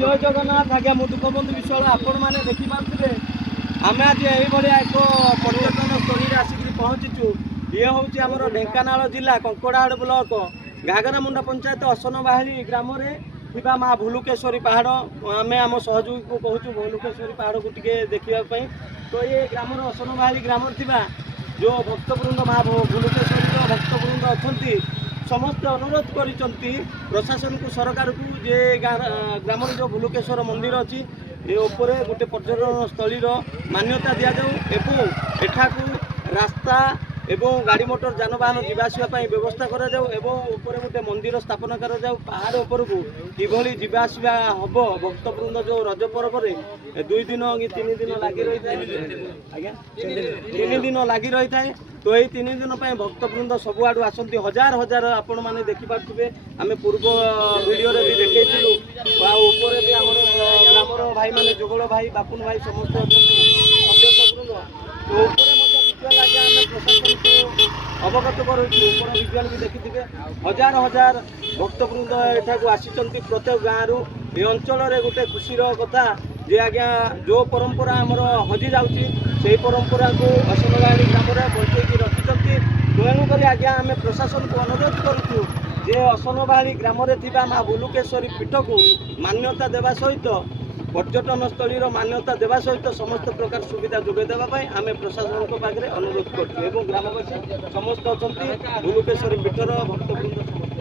जय जगन्नाथ आज्ञा मु दुखबंधु विश्वाल आपण मैंने देखिपे आम आज यही एक पर्यटन स्थल में आसिक पहुँचीचु। ये हूँ आम ढेंकानाल जिला कंकड़ाहाड़ ब्लॉक घागरामुंडा पंचायत असनबाहाली ग्राम थिबा माँ भुलुकेश्वरी पहाड़ आम आम सहयोगी को कहूँ भुलुकेश्वरी पहाड़ को टिके देखापी। तो ये ग्राम असनबाहाली ग्राम थिबा जो भक्तवृंद माँ भुलुकेश्वरी भक्तवृंद अच्छा समस्त अनुरोध करिसंती प्रशासन को सरकार को जे ग्राम जो भुलुकेश्वर मंदिर अच्छी ये उपरे गोटे पर्यटन स्थली मान्यता दि जाऊ एवं एठाकू रास्ता एवं गाड़ी मोटर जानवाहन जावासवाई व्यवस्था करा जाऊ एवं उपरे गोटे मंदिर स्थापना करा जाऊ। पहाड़ उपर को किभली जावासवा हम भक्तवृंद जो रज पर्व में 2 दिन कि 3 दिन लगी रही है आज्ञा 3 दिन लगी रही है। तो यही 3 दिन पर भक्तवृंद सबुआड़ू आसती हजार हजार आपण मैंने देखिपे आम पूर्व वीडियो भी देखू ऊपर भी आम ग्रामर भाई मैंने जुगल भाई बापुन भाई समस्त सदस्यवृंद तो ऊपर प्रशासन को अवगत करूँ ऊपर विजुआल भी देखिथे हजार हजार भक्तवृंद एठाक आसी प्रत्येक गाँव ये अंचल गोटे खुशीर कथा जे आज्ञा जो परंपरा आमर हजि जाऊँगी से परंपरा को असनबाहाली ग्राम बचेकी रखिंट। तेणुक आज्ञा आम प्रशासन को अनुरोध करूँ जे असनबाहाली ग्राम माँ भुलुकेश्वरी पीठ को मान्यता देवा सहित पर्यटन स्थलीर मान्यता देवा सहित समस्त प्रकार सुविधा जोगे देवाई आम प्रशासन पाखे अनुरोध करूँ। ग्रामवासी समस्त अच्छा भुलुकेश्वरी पीठर भक्तवृंद समस्त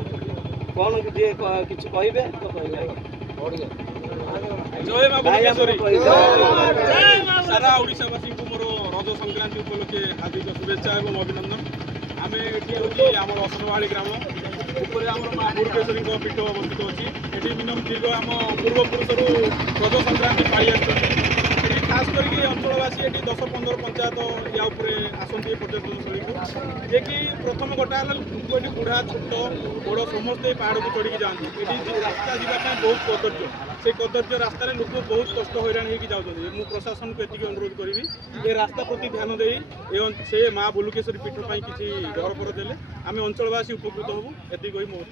कौन जी किसी कहे तो सारा ओडिशावासी को मोर रज संक्रांति उपलक्षे हार्दिक शुभेच्छा और अभिनंदन। आम ये आम असनबाहाली ग्राम ऊपर आम माँ भुलुकेश्वरी पीठ अवस्थित अच्छी ये मिनिमम दीर्घ आम पूर्वपुरुष रज संक्रांति पाई आसती खास करके अंचलवासी ये 10-15 पंचायत या आसती पर्यटन स्थली को जे कि प्रथम गोटा लोक ये बुढ़ा छोट बड़ समस्ते पहाड़ को चढ़ी जाती ये रास्ता जावाई बहुत कदर्य से कदर्य रास्त लोक बहुत कष्ट हैरान होती मु प्रशासन को ये अनुरोध करी ये रास्ता प्रति ध्यान दे से माँ भुलुकेश्वरी पीठ पर किसी घर पर देले आम अंचलवासी उपकृत हबू एति कही मोर